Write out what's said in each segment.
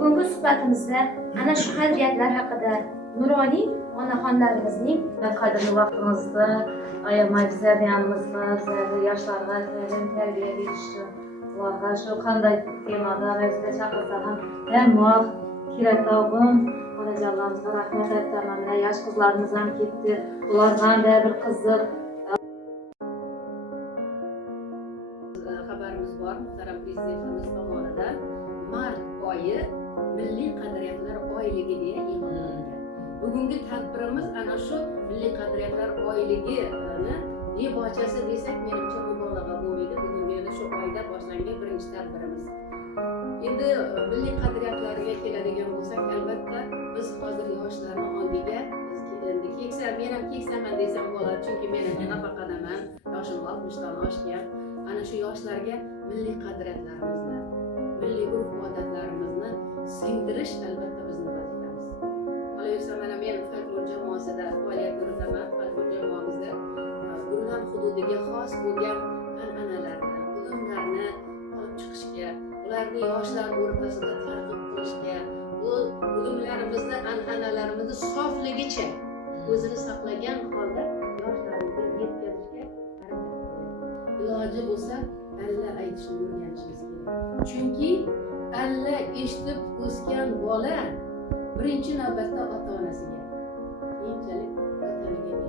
Bugungi suhbatimizda ana shu qadriyatlar haqida nuroniy onaxonlarimizning qadrli vaqtimizda ayamay bizlarni yanimizda, bizlarni yoshlarga ta'lim tarbiya berish uchun Allohga shu qanday temada mavzuda chaqirsa ham hamma kerak tavbim onajonlarimizga rahmat aytaman. Yosh qizlarimiz ham ketdi, ulardan da bir qiziq xabarimiz bor. Muhtaram prezidentimiz tomonidan mart oyi milliy qadriyatlar oyligi deya e'lon qilingan. Bugungi tadbirimiz ana shu milliy qadriyatlar oyligini debochasi desak, menimcha mubolag'a bo'lmaydi. Bugungi yana shu oyda boshlangan birinchi tadbirimiz. Endi milliy qadriyatlarga keladigan bo'lsak, albatta biz hozir yoshlarni ongiga endi keksa, men ham keksaman desam bo'ladi, chunki men ham nafaqadaman, yoshim 60 dan oshgan. Ana shu yoshlarga milliy qadriyatlarimizni, milliy urf-odatlarimizni singdirish albatta bizning vazifamiz. Qolaversa, mana men folklor jamoasida faoliyat yuritaman. Folklor jamoamizda Gullan hududiga xos bo'lgan an'analarni, qudumlarni olib chiqishga, ularni yoshlar o'rtasida targ'ib qilishga, bu qudumlarimizni, an'analarimizni sofligicha o'zini saqlagan holda yoshlarimizga yetkazishga iloji bo'lsa alla aytishni o'rganishimiz kerak. Chunki alla eshitib o'sgan bola birinchi navbatda ota-onasiga, keyinchalik vataniga mehribon.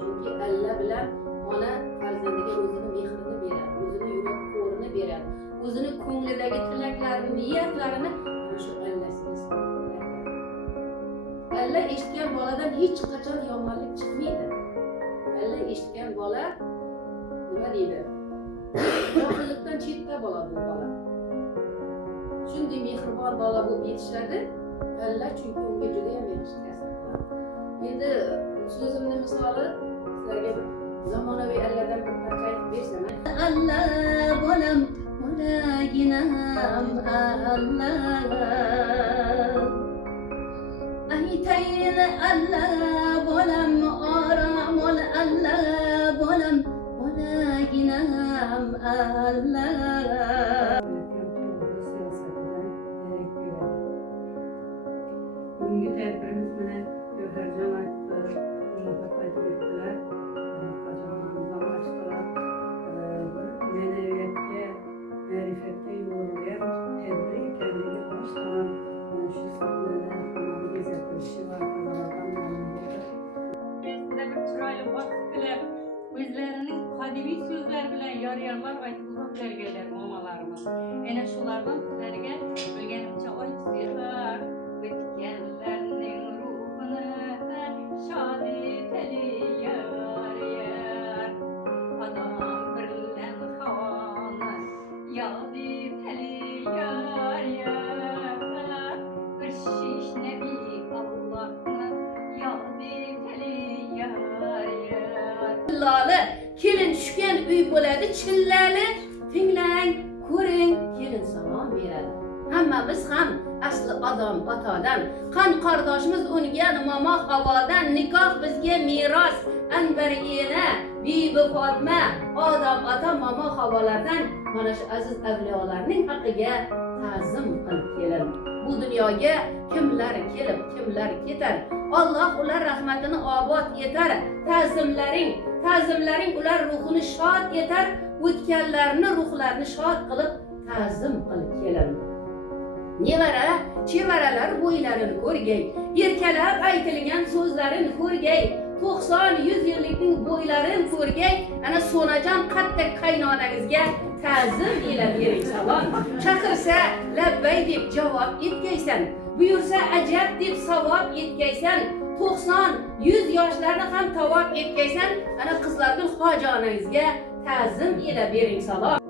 Chunki alla bilan ona farzandiga o'zini mehrini beradi, o'zini yurak qo'rini beradi, o'zini ko'nglidagi tilaklarini, niyatlarini ana shu allasiga so'zlaydi. Alla eshitgan boladan hech qachon yomonlik chiqmaydi. Alla eshitgan bola nima deydi? Johillikdan chetda bo'ladi bu bola. Shunday mehribon bola bo'lib yetishadi. Alla chunki unga juda ham yaxshi ta'sir qiladi. Endi so'zimning misoli sizlarga bir zamonaviy alladan bir parcha aytib bersam. Alla bolam, bolaginam alla. Aytayin alla bolam, orom ol alla bolam. Bolaginam alla. Bugungi tadbirimiz mana Gavharjon aytdi, qaytib etdilar. Qo'jonlarimiz ham ochdilar. Ma'naviyatga, ma'rifatga yo'llagan tadbir ekanligi boshdan mana shu sahnada bezatilishi va qizlardan ma'lum bo'ldi. Sizlar bir chiroyli vaqt tilab, o'zlarining qadimiy so'zlar bilan yor-yorlar aytib uzoq berganlar momalarimiz. Ana shulardan sizlarga bilganimcha aytiblar. O'tganlarning ruhini shod etali yar yar. Odam bilan havoni yod etali yar yar. Bir shish nabi Allohni yod etali yar yar. Lali kelin tushgan uy bo'ladi, chillali tinglang, ko'ring, kelin salom beradi. Hammamiz ham asli odam otadan, qon qardoshimiz ungan momo havodan, nikoh bizga meros, anbariyena, bibi Fatma, odam ota momo havolardan mana shu aziz avliyolarning haqqiga ta'zim qilib kelin. Bu dunyoga kimlar kelib, kimlar ketar. Alloh ular rahmatini obod etar. Ta'zimlaring ular ruhini shod etar. O'tganlarni ruhlarini shod qilib ta'zim qilib kelin. Nevara, chevaralar bo'ylarini ko'rgay, erkalab aytilgan so'zlarini ko'rgay, 90-100 yillikning bo'ylarini ko'rgay, ana sonajon qattiq qaynonangizga ta'zim ila bering salom. Chaqirsa labbay deb javob etgaysan, buyursa ajab deb savob etgaysan, 90-100 yoshlarni ham tavob etgaysan, ana qizlarning hojonangizga ta'zim ila bering salom.